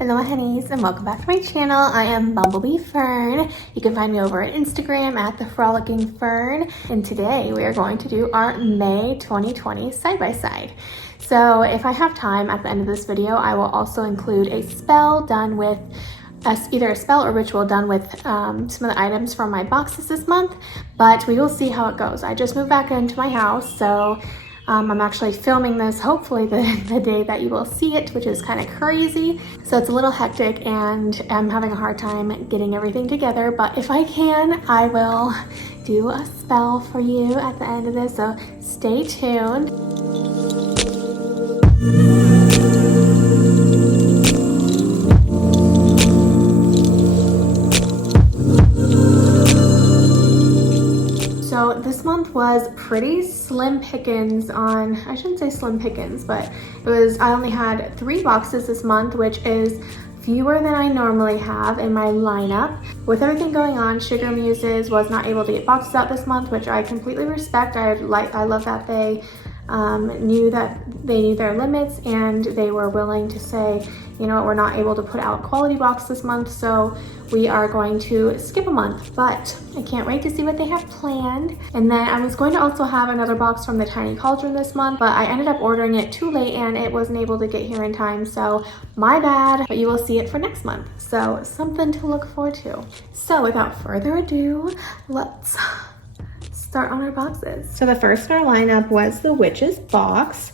Hello honeys and welcome back to my channel. I am Bumblebee Fern. You can find me over at Instagram at the Frolicking Fern. And today we are going to do our May 2020 side-by-side. So if I have time at the end of this video, I will also include a spell done with either a spell or ritual done with some of the items from my boxes this month, but we will see how it goes. I just moved back into my house, so I'm actually filming this hopefully the day that you will see it, which is kind of crazy. So it's a little hectic and I'm having a hard time getting everything together, but if I can, I will do a spell for you at the end of this, so stay tuned. So this month was pretty slim pickings on, I shouldn't say slim pickings, but I only had 3 boxes this month, which is fewer than I normally have in my lineup. With everything going on, Sugar Muses was not able to get boxes out this month, which I completely respect. I love that they knew their limits and they were willing to say, you know what, we're not able to put out quality box this month, so we are going to skip a month, but I can't wait to see what they have planned. And then I was going to also have another box from the Tiny Cauldron this month, but I ended up ordering it too late and it wasn't able to get here in time, so my bad, but you will see it for next month. So something to look forward to. So without further ado, let's start on our boxes. So the first in our lineup was the Witch's box.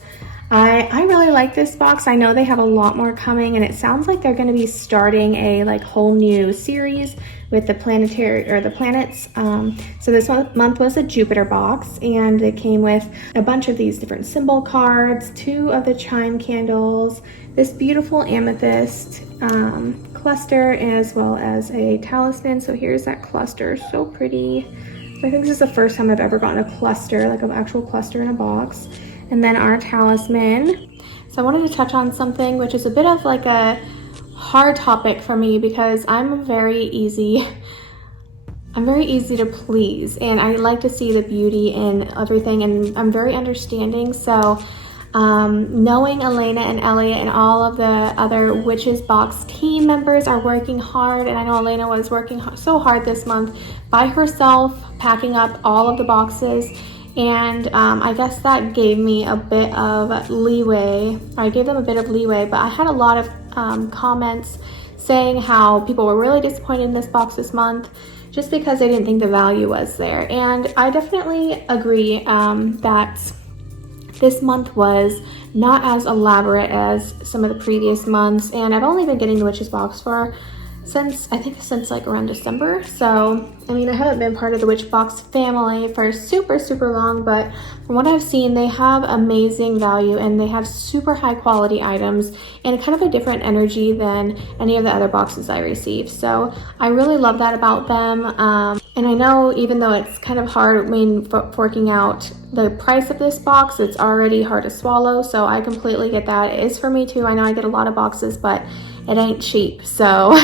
I really like this box. I know they have a lot more coming and it sounds like they're going to be starting a whole new series with the planets. So this month was a Jupiter box and it came with a bunch of these different symbol cards, 2 of the chime candles, this beautiful amethyst cluster, as well as a talisman. So here's that cluster, so pretty. So I think this is the first time I've ever gotten a cluster, like an actual cluster in a box. And then our talisman. So I wanted to touch on something which is a bit of like a hard topic for me because I'm very easy to please and I like to see the beauty in everything, and I'm very understanding. So knowing Elena and Elliot and all of the other Witches box team members are working hard, and I know Elena was working so hard this month by herself, packing up all of the boxes. And I guess that gave me a bit of leeway. I gave them a bit of leeway, but I had a lot of comments saying how people were really disappointed in this box this month just because they didn't think the value was there. And I definitely agree that this month was not as elaborate as some of the previous months. And I've only been getting the Witch's box since like around December. So I mean, I haven't been part of the Witch box family for super long, but from what I've seen, they have amazing value and they have super high quality items and kind of a different energy than any of the other boxes I received. So I really love that about them. And I know even though it's kind of hard, I mean, forking out the price of this box, it's already hard to swallow. So I completely get that. It is for me too. I know I get a lot of boxes, but it ain't cheap. So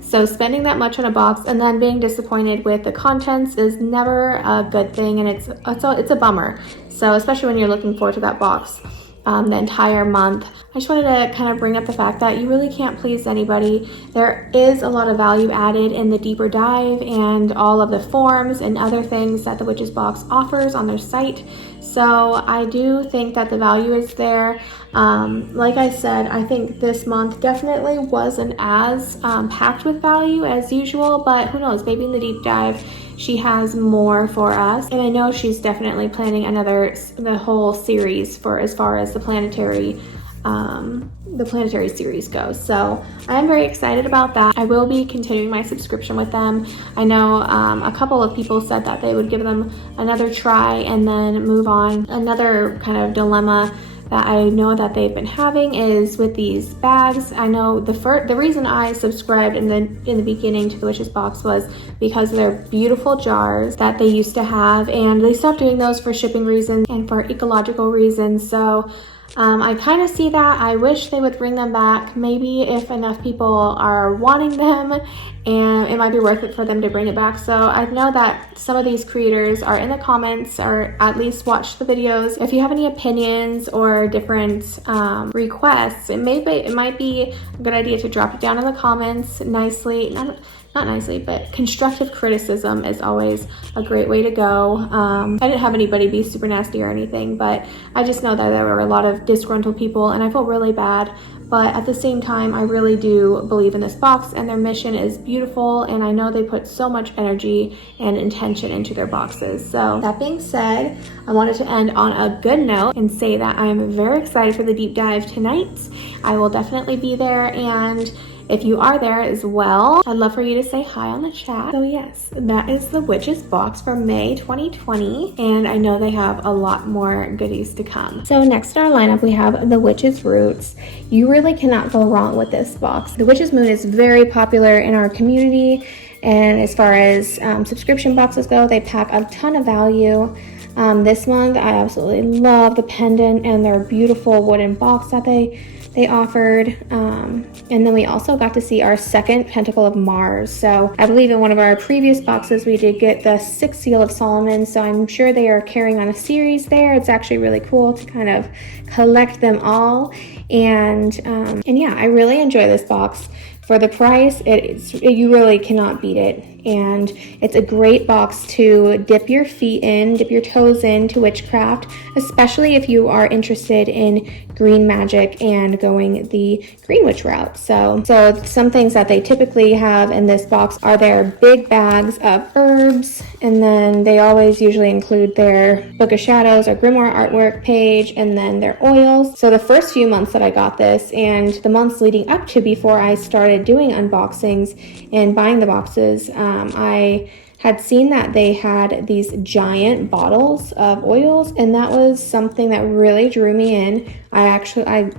so spending that much on a box and then being disappointed with the contents is never a good thing, and it's a bummer. So especially when you're looking forward to that box the entire month. I just wanted to kind of bring up the fact that you really can't please anybody. There is a lot of value added in the deeper dive and all of the forms and other things that the Witches box offers on their site. So I do think that the value is there. Like I said, I think this month definitely wasn't as packed with value as usual, but who knows, maybe in the deep dive she has more for us. And I know she's definitely planning the whole series for as far as the planetary series goes. So I am very excited about that. I will be continuing my subscription with them. I know a couple of people said that they would give them another try and then move on. Another kind of dilemma that I know that they've been having is with these bags. I know the reason I subscribed in the beginning to the Witches box was because of their beautiful jars that they used to have, and they stopped doing those for shipping reasons and for ecological reasons. So I kind of see that. I wish they would bring them back, maybe if enough people are wanting them, and it might be worth it for them to bring it back. So I know that some of these creators are in the comments, or at least watch the videos. If you have any opinions or different requests, it might be a good idea to drop it down in the comments nicely. Not nicely, but constructive criticism is always a great way to go. I didn't have anybody be super nasty or anything, but I just know that there were a lot of disgruntled people and I felt really bad. But at the same time, I really do believe in this box and their mission is beautiful, and I know they put so much energy and intention into their boxes. So that being said, I wanted to end on a good note and say that I'm very excited for the deep dive tonight. I will definitely be there, and if you are there as well, I'd love for you to say hi on the chat. So yes, that is the Witches box for May 2020, and I know they have a lot more goodies to come. So next in our lineup, we have the Witches Roots. You really cannot go wrong with this box. The Witches Moon is very popular in our community, and as far as subscription boxes go, they pack a ton of value. This month, I absolutely love the pendant and their beautiful wooden box that they offered, and then we also got to see our second Pentacle of Mars. So I believe in one of our previous boxes we did get the 6th Seal of Solomon, so I'm sure they are carrying on a series there. It's actually really cool to kind of collect them all, and yeah, I really enjoy this box. For the price, you really cannot beat it, and it's a great box to dip your feet in, dip your toes into witchcraft, especially if you are interested in green magic and going the green witch route. So some things that they typically have in this box are their big bags of herbs, and then they always usually include their Book of Shadows or Grimoire artwork page, and then their oils. So the first few months that I got this, and the months leading up to before I started doing unboxings and buying the boxes, I had seen that they had these giant bottles of oils, and that was something that really drew me in. I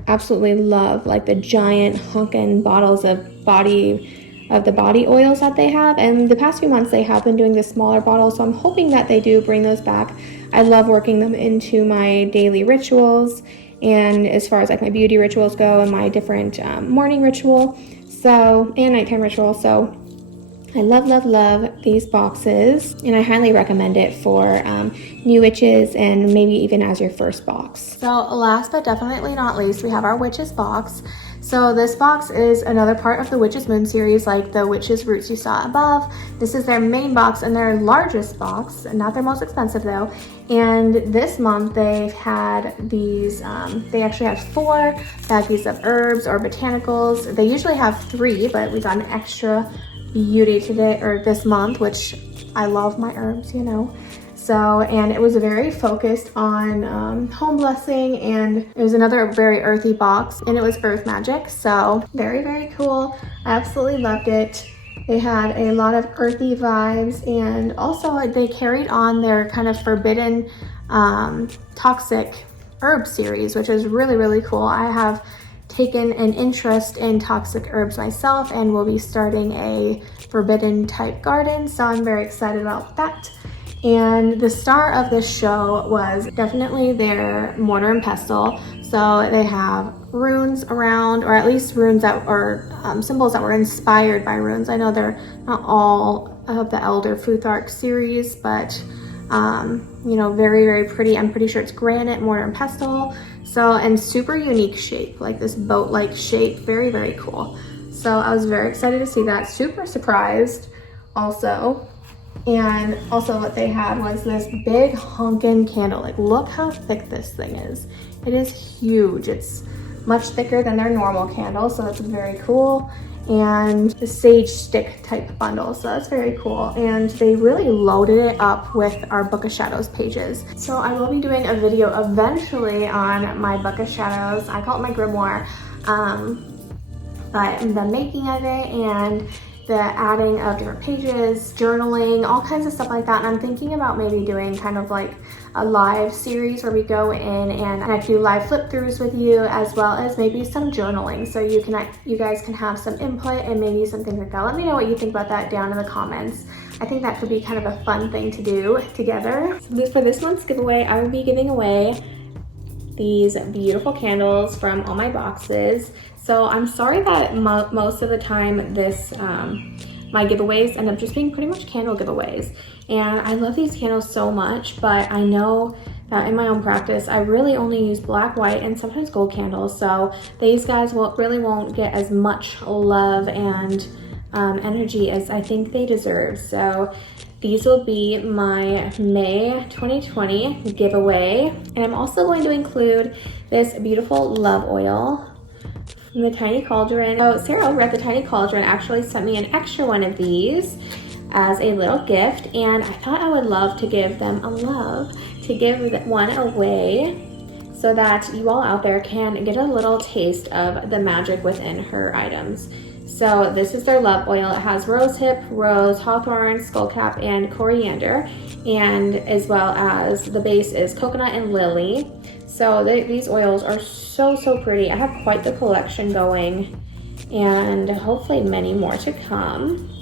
absolutely love like the giant honkin' bottles of the body oils that they have, and the past few months they have been doing the smaller bottles, so I'm hoping that they do bring those back. I love working them into my daily rituals, and as far as like my beauty rituals go, and my different morning ritual and nighttime ritual. So I love these boxes, and I highly recommend it for new witches and maybe even as your first box. So last but definitely not least, we have our Witches box. So this box is another part of the Witches Moon series, like the Witches Roots you saw above. This is their main box and their largest box, not their most expensive though. And this month they've had these, they actually have 4 baggies of herbs or botanicals. They usually have 3, but we got an extra beauty today, or this month, which I love my herbs, you know. So, and it was very focused on home blessing, and it was another very earthy box, and it was earth magic. So very cool. I absolutely loved it. They had a lot of earthy vibes, and also they carried on their kind of forbidden toxic herb series, which is really cool. I have taken an interest in toxic herbs myself and will be starting a forbidden type garden, so I'm very excited about that. And the star of this show was definitely their mortar and pestle. So they have runes around, or at least runes that are symbols that were inspired by runes. I know they're not all of the Elder Futhark series, but you know, very pretty. I'm pretty sure it's granite, mortar and pestle. So, and super unique shape, like this boat-like shape, very cool. So I was very excited to see that, super surprised also. And also what they had was this big honkin' candle. Like, look how thick this thing is. It is huge. It's much thicker than their normal candle, so that's very cool. And the sage stick type bundle, so that's very cool. And they really loaded it up with our Book of Shadows pages. So I will be doing a video eventually on my Book of Shadows. I call it my grimoire, but the making of it and the adding of different pages, journaling, all kinds of stuff like that. And I'm thinking about maybe doing kind of like a live series where we go in and I do live flip throughs with you, as well as maybe some journaling, so you guys can have some input and maybe some things like that. Let me know what you think about that down in the comments. I think that could be kind of a fun thing to do together. So for this month's giveaway, I will be giving away these beautiful candles from all my boxes. So I'm sorry that most of the time this my giveaways end up just being pretty much candle giveaways. And I love these candles so much, but I know that in my own practice, I really only use black, white, and sometimes gold candles. So these guys really won't get as much love and energy as I think they deserve. So these will be my May 2020 giveaway. And I'm also going to include this beautiful love oil from the Tiny Cauldron. So Sarah over at the Tiny Cauldron actually sent me an extra one of these as a little gift, and I thought I would love to give them a love, to give one away so that you all out there can get a little taste of the magic within her items. So this is their love oil. It has rosehip, rose, hawthorn, skullcap, and coriander, and as well as the base is coconut and lily. So these oils are so pretty. I have quite the collection going, and hopefully many more to come.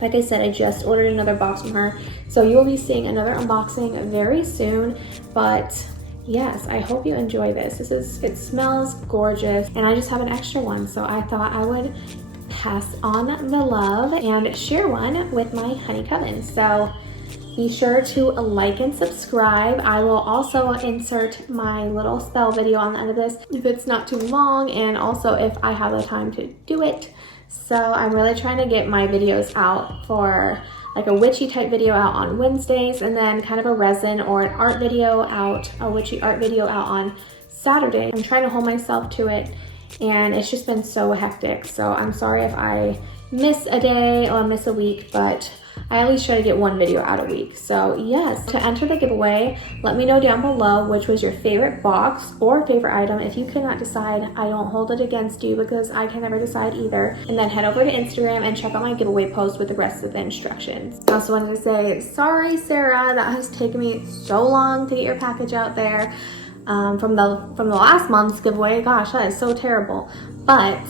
Like I said, I just ordered another box from her, so you will be seeing another unboxing very soon. But yes, I hope you enjoy this. It smells gorgeous, and I just have an extra one, so I thought I would pass on the love and share one with my honey coven. So be sure to like and subscribe. I will also insert my little spell video on the end of this if it's not too long, and also if I have the time to do it. So I'm really trying to get my videos out, for like a witchy type video out on Wednesdays, and then kind of a resin or an art video out, a witchy art video out on Saturday. I'm trying to hold myself to it, and it's just been so hectic. So I'm sorry if I miss a day or miss a week, but I at least try to get one video out a week. So yes, to enter the giveaway, let me know down below which was your favorite box or favorite item. If you could not decide, I don't hold it against you, because I can never decide either. And then head over to Instagram and check out my giveaway post with the rest of the instructions. I also wanted to say, sorry Sarah, that has taken me so long to get your package out there. From the last month's giveaway. Gosh, that is so terrible. But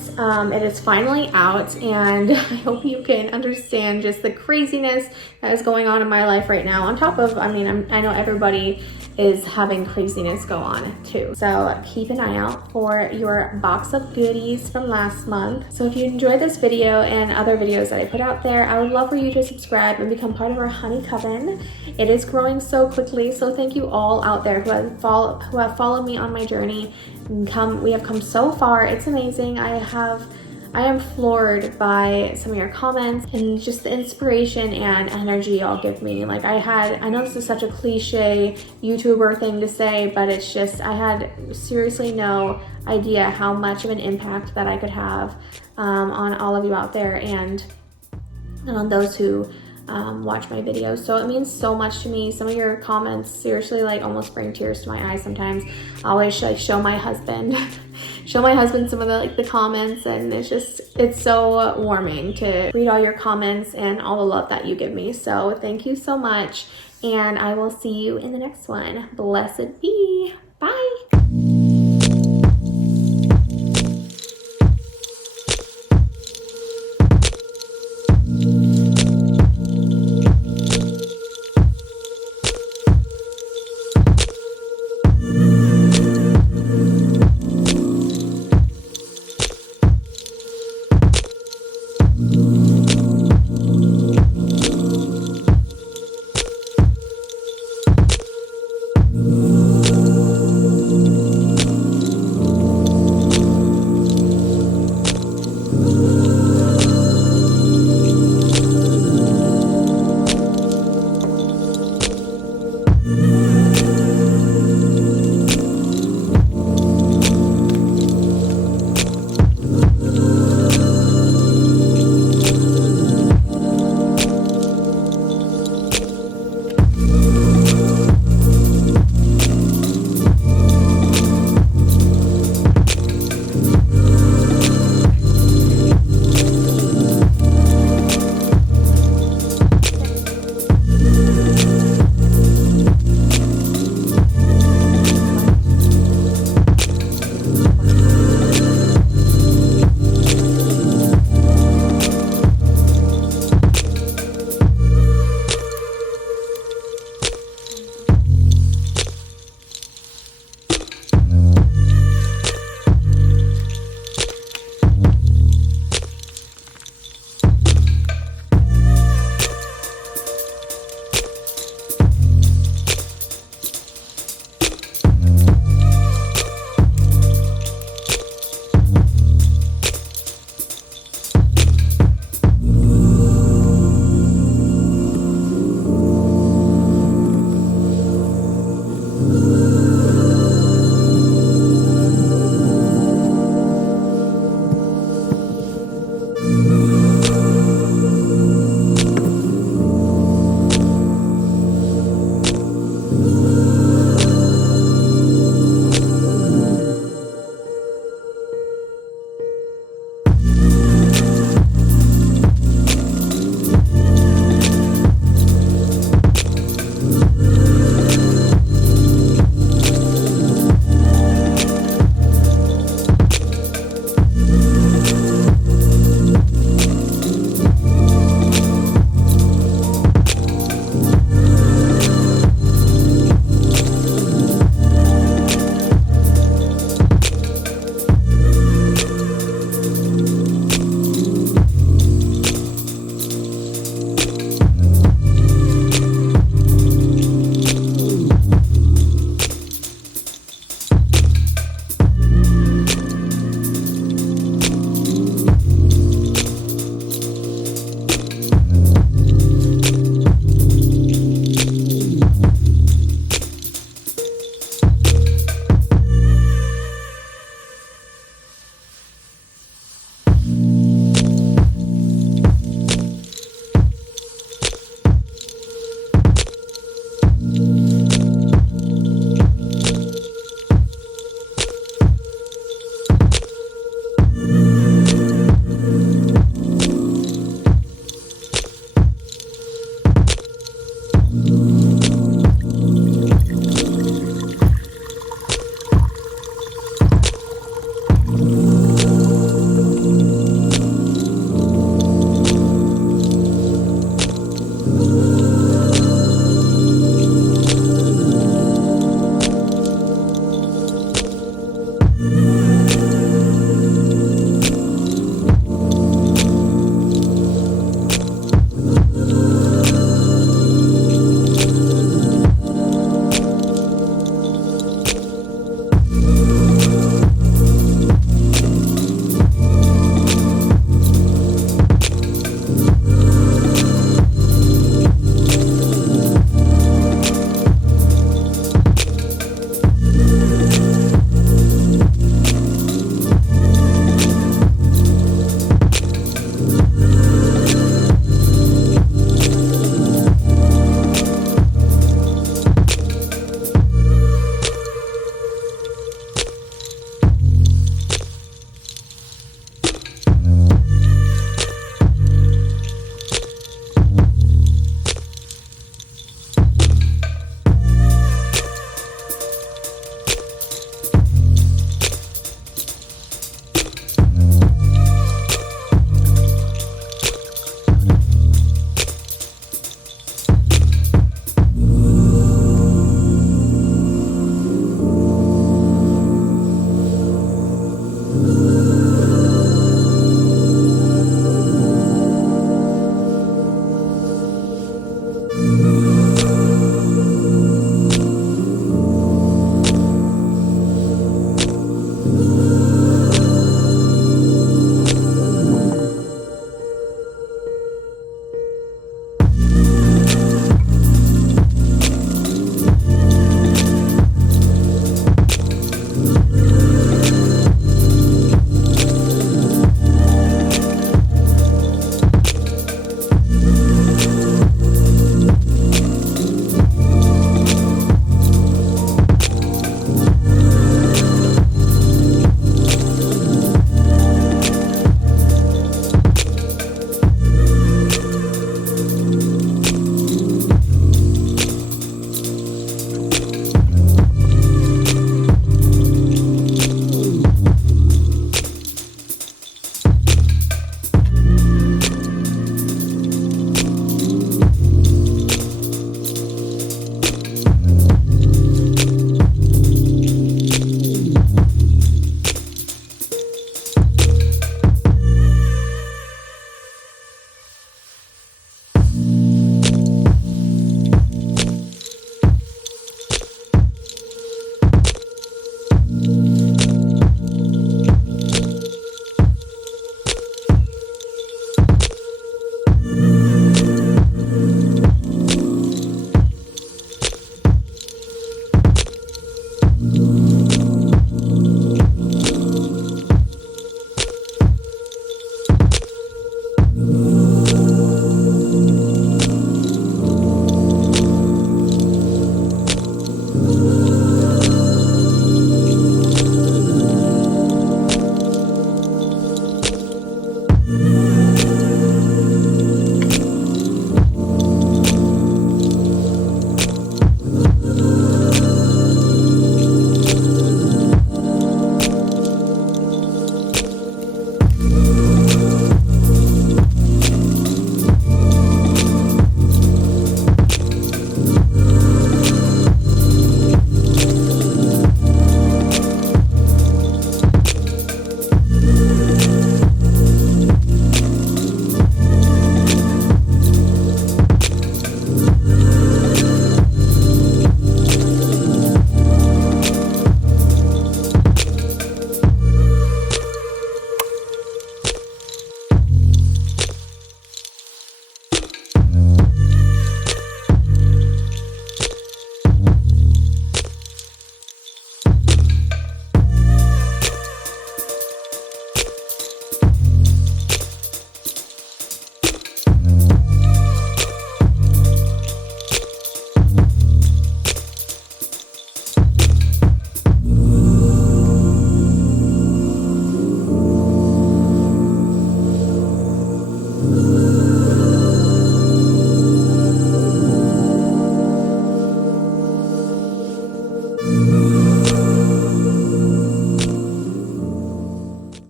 it is finally out, and I hope you can understand just the craziness that is going on in my life right now. On top of, I know everybody is having craziness go on too. So keep an eye out for your box of goodies from last month. So if you enjoyed this video and other videos that I put out there, I would love for you to subscribe and become part of our honey coven. It is growing so quickly, so thank you all out there who have followed me on my journey. We have come so far. It's amazing. I am floored by some of your comments and just the inspiration and energy y'all give me. Like I know this is such a cliche YouTuber thing to say, but it's just, I had seriously no idea how much of an impact that I could have on all of you out there, and on those who watch my videos. So it means so much to me. Some of your comments seriously like almost bring tears to my eyes sometimes. I always like show my husband some of the comments, and it's so warming to read all your comments and all the love that you give me. So thank you so much, and I will see you in the next one. Blessed be. Bye.